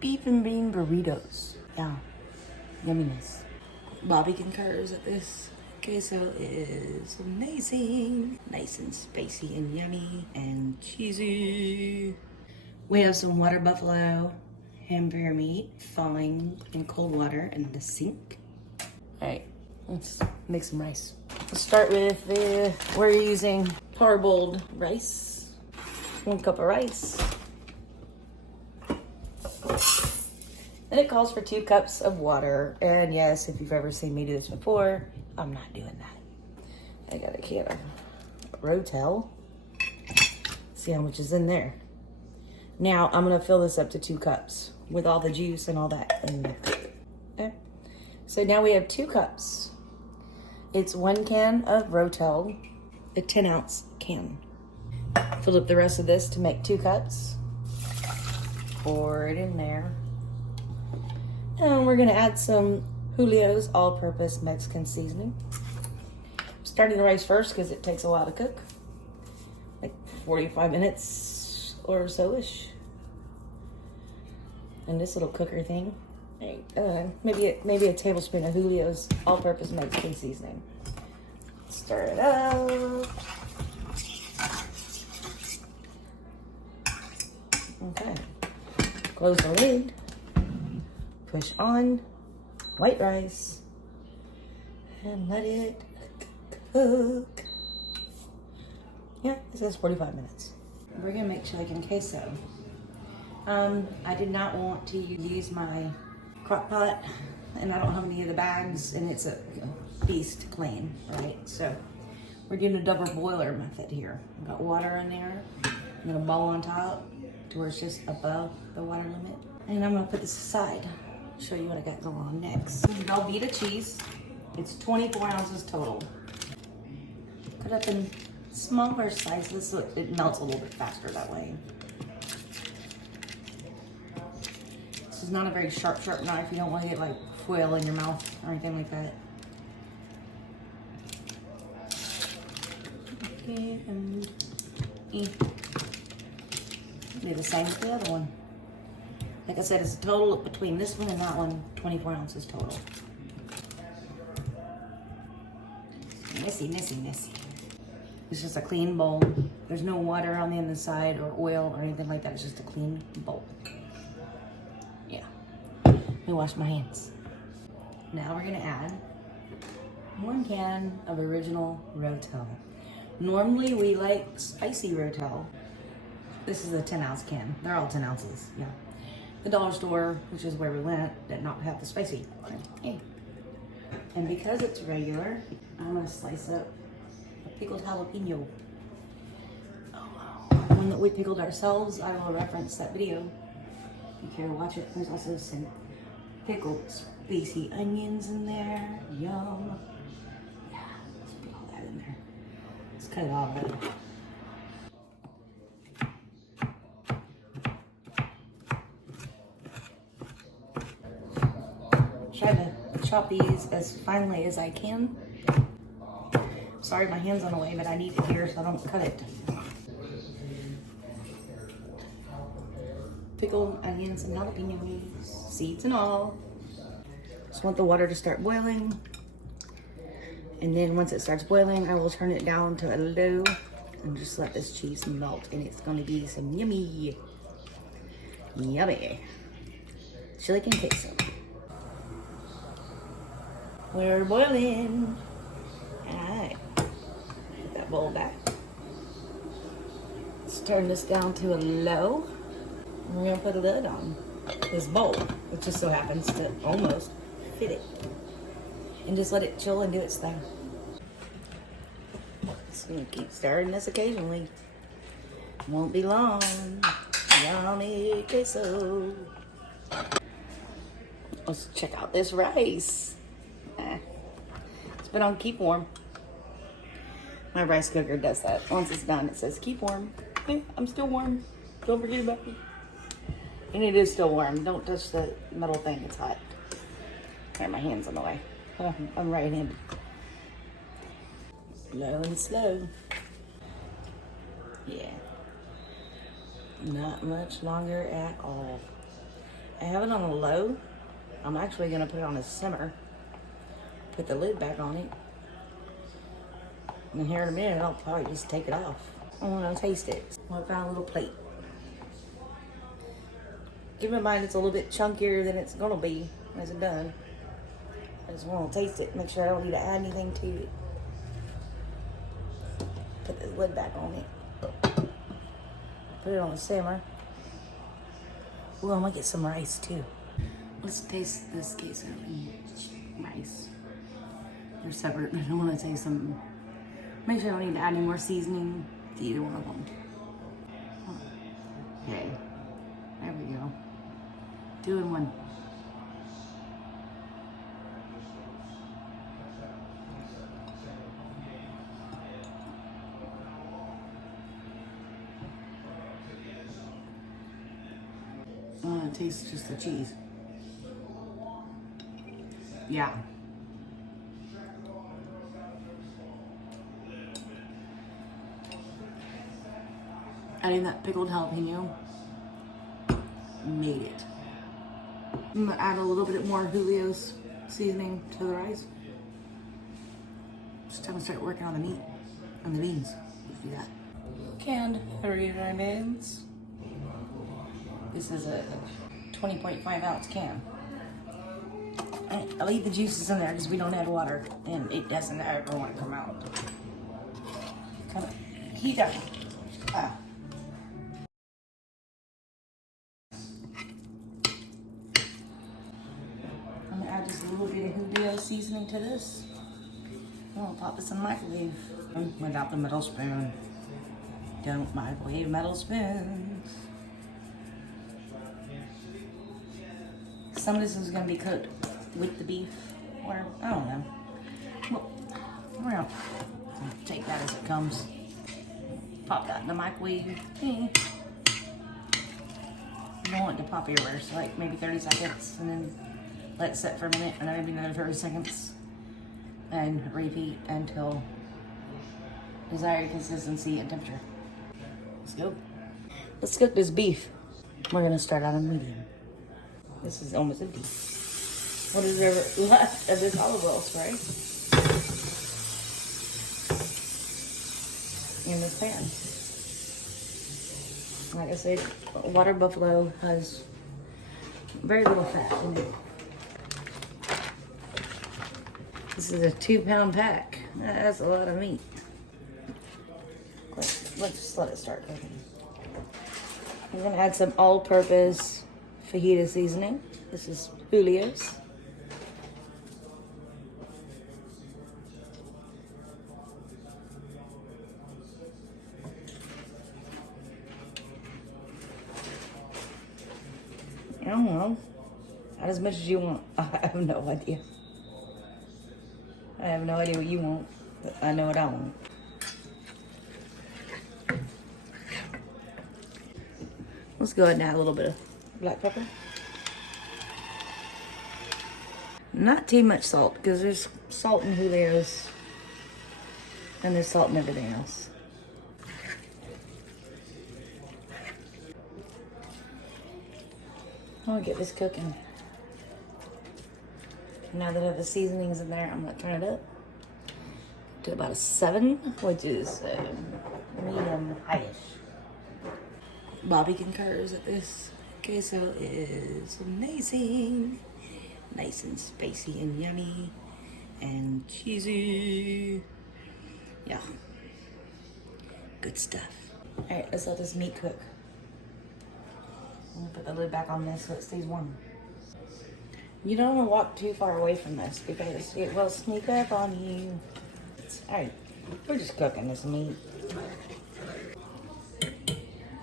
beef and bean burritos. Yeah, yumminess. Bobby concurs that this queso is amazing. Nice and spicy and yummy and cheesy. We have some water buffalo hamburger meat falling in cold water in the sink. All right, let's make some rice. Let's start with we're using parboiled rice. 1 cup of rice. And it calls for 2 cups of water. And yes, if you've ever seen me do this before, I'm not doing that. I got a can of rotel. See how much is in there. Now I'm gonna fill this up to 2 cups with all the juice and all that in there. Okay. So now we have 2 cups. It's 1 can of rotel, a 10-ounce can. Fill up the rest of this to make 2 cups. Pour it in there. And we're gonna add some Julio's all-purpose Mexican seasoning. I'm starting the rice first because it takes a while to cook. Like 45 minutes or so-ish. And this little cooker thing, maybe a tablespoon of Julio's all-purpose Mexican seasoning. Stir it up. Okay. Close the lid. Push on white rice and let it cook. Yeah, it says 45 minutes. We're gonna make chicken queso. I did not want to use my crock pot, and I don't have any of the bags, and it's a beast to clean, right? So we're doing a double boiler method here. I've got water in there. I'm gonna bowl on top to where it's just above the water limit. And I'm gonna put this aside. Show you what I got going on next. Velveeta cheese. It's 24 ounces total. Cut up in smaller sizes so it melts a little bit faster that way. This is not a very sharp knife. You don't want to get like foil in your mouth or anything like that. Okay, and do the same with the other one. Like I said, it's a total between this one and that one, 24 ounces total. Messy, messy, messy. It's just a clean bowl. There's no water on the inside or oil or anything like that. It's just a clean bowl. Yeah. Let me wash my hands. Now we're gonna add 1 can of original rotel. Normally we like spicy rotel. This is a 10-ounce can. They're all 10 ounces, yeah. The dollar store, which is where we went, did not have the spicy. Hey. And because it's regular, I'm gonna slice up a pickled jalapeno. One that we pickled ourselves. I will reference that video if you care to watch it. There's also some pickled spicy onions in there. Yum. Yeah, let's put all that in there. Let's cut it all right. Try to chop these as finely as I can. Sorry, my hand's on the way, but I need it here so I don't cut it. Pickled onions and jalapeños, seeds and all. Just want the water to start boiling. And then once it starts boiling, I will turn it down to a low and just let this cheese melt. And it's gonna be some yummy chicken queso. We're boiling. All right, put that bowl back. Let's turn this down to a low. We're gonna put a lid on this bowl, which just so happens to almost fit it. And just let it chill and do its thing. Just gonna keep stirring this occasionally. Won't be long. Yummy queso. Let's check out this rice. It's been on keep warm. My rice cooker does that. Once it's done, it says keep warm. Okay, I'm still warm. Don't forget about me. And it is still warm. Don't touch the metal thing. It's hot. There, my hand's on the way. Oh, I'm right-handed. Slow and slow. Yeah. Not much longer at all. have it on a low. I'm actually gonna put it on a simmer. Put the lid back on it. And here in a minute, I'll probably just take it off. I wanna taste it. I found a little plate. Keep in mind it's a little bit chunkier than it's gonna be as it's done. I just wanna taste it, make sure I don't need to add anything to it. Put the lid back on it. Put it on the simmer. Ooh, I'm gonna get some rice too. Let's taste this queso and rice. They're separate, but I want to taste some. Make sure I don't need to add any more seasoning to either one of them. Okay, there we go. 2 in 1. It tastes just the cheese. Yeah. Adding that pickled jalapeno made it. I'm gonna add a little bit more Julio's seasoning to the rice. It's time to start working on the meat and the beans. Let's do that. Canned refried onions. This is a 20.5 ounce can. I'll leave the juices in there because we don't add water and it doesn't ever want to come out. Kind of heat up. I'm gonna add just a little bit of Julio seasoning to this. I'll pop this in the microwave without the metal spoon. Don't microwave metal spoons. Some of this is gonna be cooked with the beef, or I don't know. Well, we're gonna take that as it comes. Pop that in the microwave. You don't want it to pop everywhere, so like maybe 30 seconds, and then let it sit for a minute, and then maybe another 30 seconds, and repeat until desired consistency and temperature. Let's go. Let's cook this beef. We're gonna start on a medium. This is almost empty. What is there left of this olive oil spray in this pan? Like I said, water buffalo has very little fat in it. This is a 2-pound pack. That's a lot of meat. Let's just let it start cooking. I'm gonna add some all-purpose fajita seasoning. This is Julio's. I don't know. Add as much as you want. I have no idea. I have no idea what you want, but I know what I want. Let's go ahead and add a little bit of black pepper. Not too much salt, because there's salt in Julio's and there's salt in everything else. I want to get this cooking. Now that I have the seasonings in there, I'm going to turn it up to about a 7, which is medium highish. Bobby concurs that this queso is amazing. Nice and spicy and yummy and cheesy. Yeah. Good stuff. Alright, let's let this meat cook. I'm gonna put the lid back on this so it stays warm. You don't want to walk too far away from this because it will sneak up on you. Alright, we're just cooking this meat.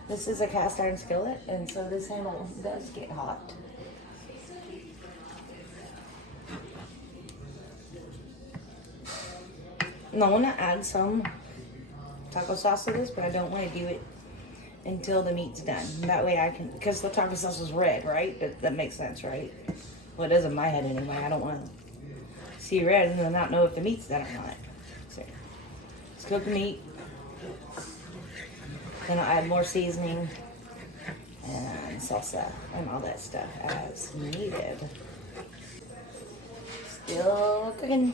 This is a cast iron skillet, and so this handle does get hot. And I want to add some taco sauce to this, but I don't want to do it until the meat's done. That way I can, because the taco sauce is red, right? That makes sense, right? Well, it does in my head anyway. I don't want to see red and then not know if the meat's done or not. So, let's cook the meat. Then I'll add more seasoning and salsa and all that stuff as needed. Still cooking.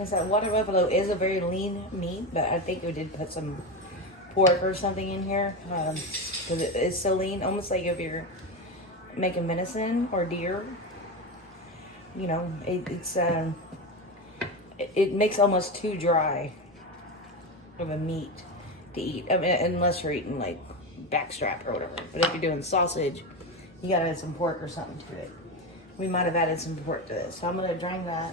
I said water buffalo is a very lean meat, but I think we did put some pork or something in here because it is so lean, almost like if you're making venison or deer. You know, it makes almost too dry of a meat to eat. I mean, unless you're eating like backstrap or whatever. But if you're doing sausage, you gotta add some pork or something to it. We might have added some pork to this, so I'm gonna drain that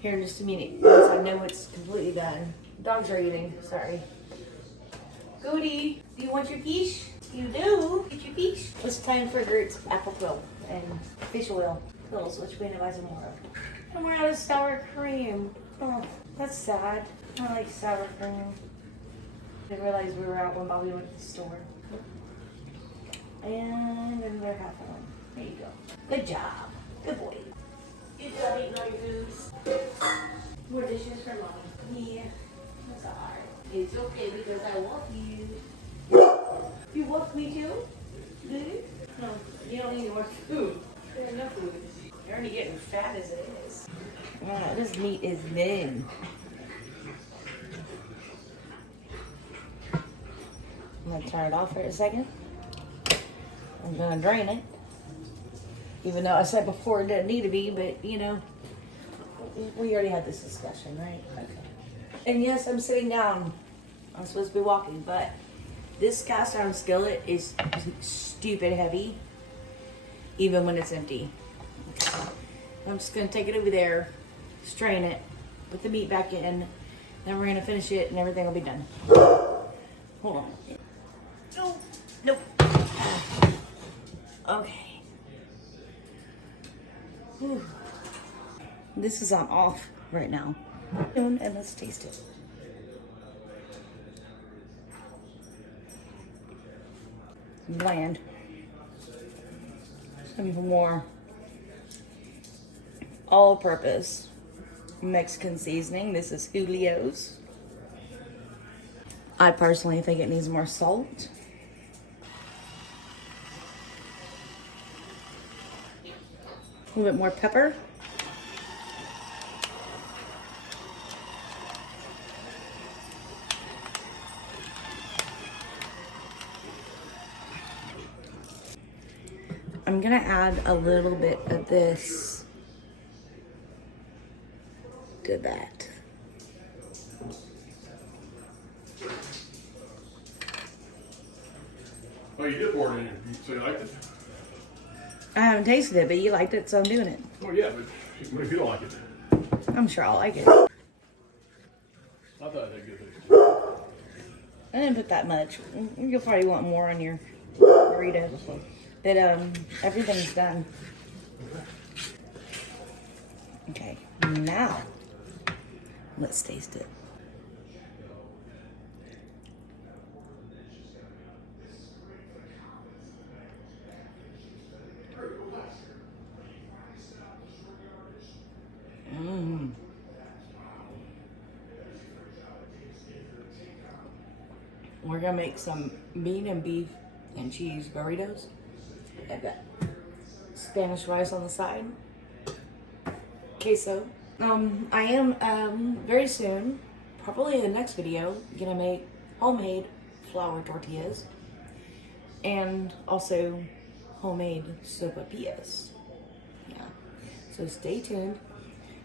here in just a minute once I know it's completely done. Dogs are eating. Sorry. Goody, do you want your fish? You do. Get your fish. It's time for Gert's apple quill and fish oil quills, which we need to buy some more of. And we're out of sour cream. Oh, that's sad. I like sour cream. I didn't realize we were out when Bobby went to the store. And another half of one. There you go. Good job. Good boy. Good job eating all your foods. More dishes for Mommy. Yeah, that's alright. It's okay because I walk you. You walk me too? Good? No, you don't need more food. There's enough food. You're already getting fat as it is. This meat is thin. I'm gonna turn it off for a second. I'm gonna drain it. Even though I said before it didn't need to be, but you know, we already had this discussion, right? Okay. And yes, I'm sitting down. I'm supposed to be walking, but this cast iron skillet is stupid heavy, even when it's empty. Okay. I'm just gonna take it over there, strain it, put the meat back in, then we're gonna finish it and everything will be done. Hold on. No, nope. Okay. Whew. This is on off right now. And let's taste it. Bland. Some even more all-purpose Mexican seasoning. This is Julio's. I personally think it needs more salt. A little bit more pepper. I'm gonna add a little bit of this to that. Oh, you did pour it in here, so you liked it? I haven't tasted it, but you liked it, so I'm doing it. Oh yeah, but what if you don't like it? I'm sure I'll like it. I thought it had good taste. I didn't put that much. You'll probably want more on your burrito. But everything's done. Okay, now let's taste it. We're gonna make some bean and beef and cheese burritos. I've got Spanish rice on the side. Queso. I am very soon, probably in the next video, gonna make homemade flour tortillas and also homemade sopapillas. Yeah. So stay tuned.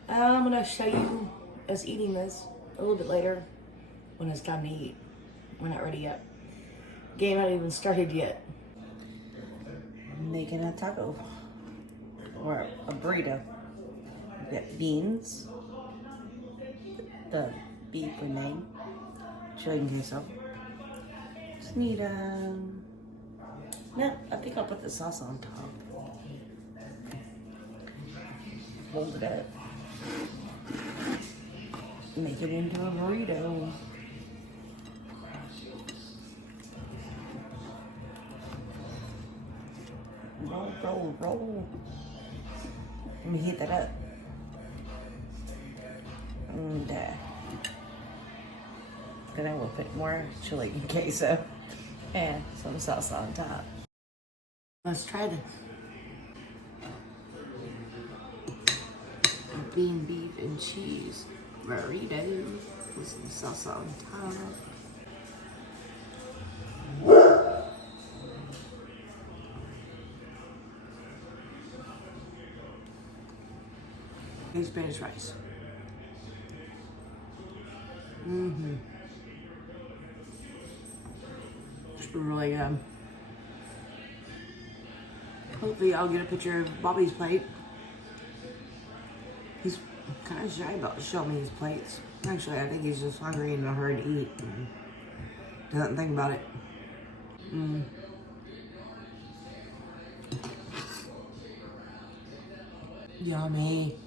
I'm gonna show you us eating this a little bit later when it's time to eat. We're not ready yet. Game hasn't even started yet. I'm making a taco or a burrito. We've got beans, the beef we made, chili and queso. Just need no, I think I'll put the sauce on top. Fold it up. Make it into a burrito. Roll, roll, roll. Let me heat that up. And then I will put more chili and queso and some salsa on top. Let's try this. Bean, beef, and cheese burrito with some salsa on top. And Spanish rice. It's really good. Hopefully I'll get a picture of Bobby's plate. He's kind of shy about showing me his plates. Actually, I think he's just hungry and in a hurry to eat. And doesn't think about it. Yummy.